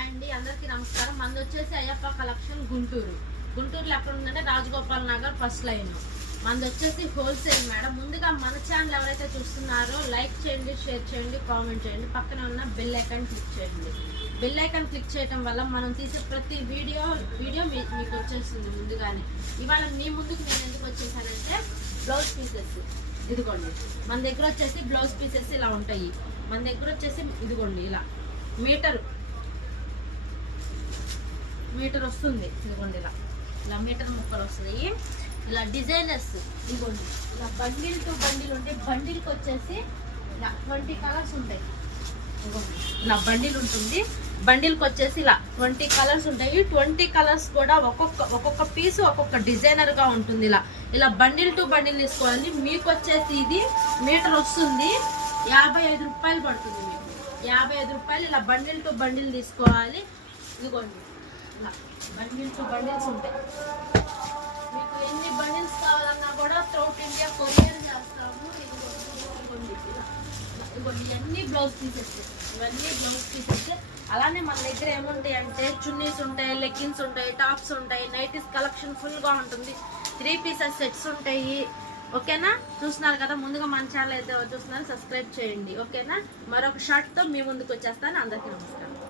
Hi అండి, అందరికీ నమస్కారం. మంది వచ్చేసి అయ్యప్ప కలెక్షన్ గుంటూరులో ఎక్కడ ఉందంటే రాజగోపాల్ నగర్ ఫస్ట్ లైన్. మంది వచ్చేసి హోల్సేల్ మేడం. ముందుగా మన ఛానల్ ఎవరైతే చూస్తున్నారో లైక్ చేయండి, షేర్ చేయండి, కామెంట్ చేయండి. పక్కన ఉన్న బెల్ ఐకాన్ క్లిక్ చేయండి. బెల్ ఐకాన్ క్లిక్ చేయడం వల్ల మనం తీసే ప్రతి వీడియో మీకు వచ్చేస్తుంది ముందుగానే. ఇవాళ మీ ముందుకు నేను ఎందుకు వచ్చేసానంటే బ్లౌజ్ పీసెస్ ఇదిగోండి. మన దగ్గర వచ్చేసి బ్లౌజ్ పీసెస్ ఇలా ఉంటాయి. మన దగ్గర వచ్చేసి ఇదిగోండి ఇలా మీటర్ వస్తుంది. ఇదిగోండి ఇలా మీటర్ ముక్కలు వస్తాయి. ఇలా డిజైనర్స్ ఇదిగోండి ఇలా బండిల్ టు బండిల్ ఉంటాయి. బండిల్కి వచ్చేసి ఇలా 20 కలర్స్ ఉంటాయి. ఇదిగోండి ఇలా బండిల్ ఉంటుంది. బండిల్కి వచ్చేసి ఇలా 20 కలర్స్ ఉంటాయి. 20 కలర్స్ కూడా ఒక్కొక్క పీసు ఒక్కొక్క డిజైనర్ గా ఉంటుంది. ఇలా బండిల్ టు బండిల్ తీసుకోవాలి. మీకు వచ్చేసి ఇది మీటర్ వస్తుంది, 55 రూపాయలు పడుతుంది. మీకు 55 రూపాయలు. ఇలా బండిల్ టు బండిల్ తీసుకోవాలి. ఇదిగోండి ఇలా బండిల్ టు బండిల్స్ ఉంటాయి. మీకు ఎన్ని బండిల్స్ కావాలన్నా కూడా త్రూఅవుట్ ఇండియా కొరియర్ చేస్తాము. ఇదిగోండి ఇవన్నీ బ్లౌజ్ పీసెస్, ఇవన్నీ బ్లౌజ్ పీసెస్. అలానే మన దగ్గర ఏముంటాయి అంటే చున్నీస్ ఉంటాయి, లెగ్గిన్స్ ఉంటాయి, టాప్స్ ఉంటాయి, నైటీస్ కలెక్షన్ ఫుల్గా ఉంటుంది. 3 పీసెస్ సెట్స్ ఉంటాయి. ఓకేనా? చూస్తున్నారు కదా. ముందుగా మన ఛానల్ అయితే చూస్తున్నారు, సబ్స్క్రైబ్ చేయండి. ఓకేనా? మరొక షార్ట్తో మీ ముందుకు వచ్చేస్తాను. అందరికీ నమస్కారం.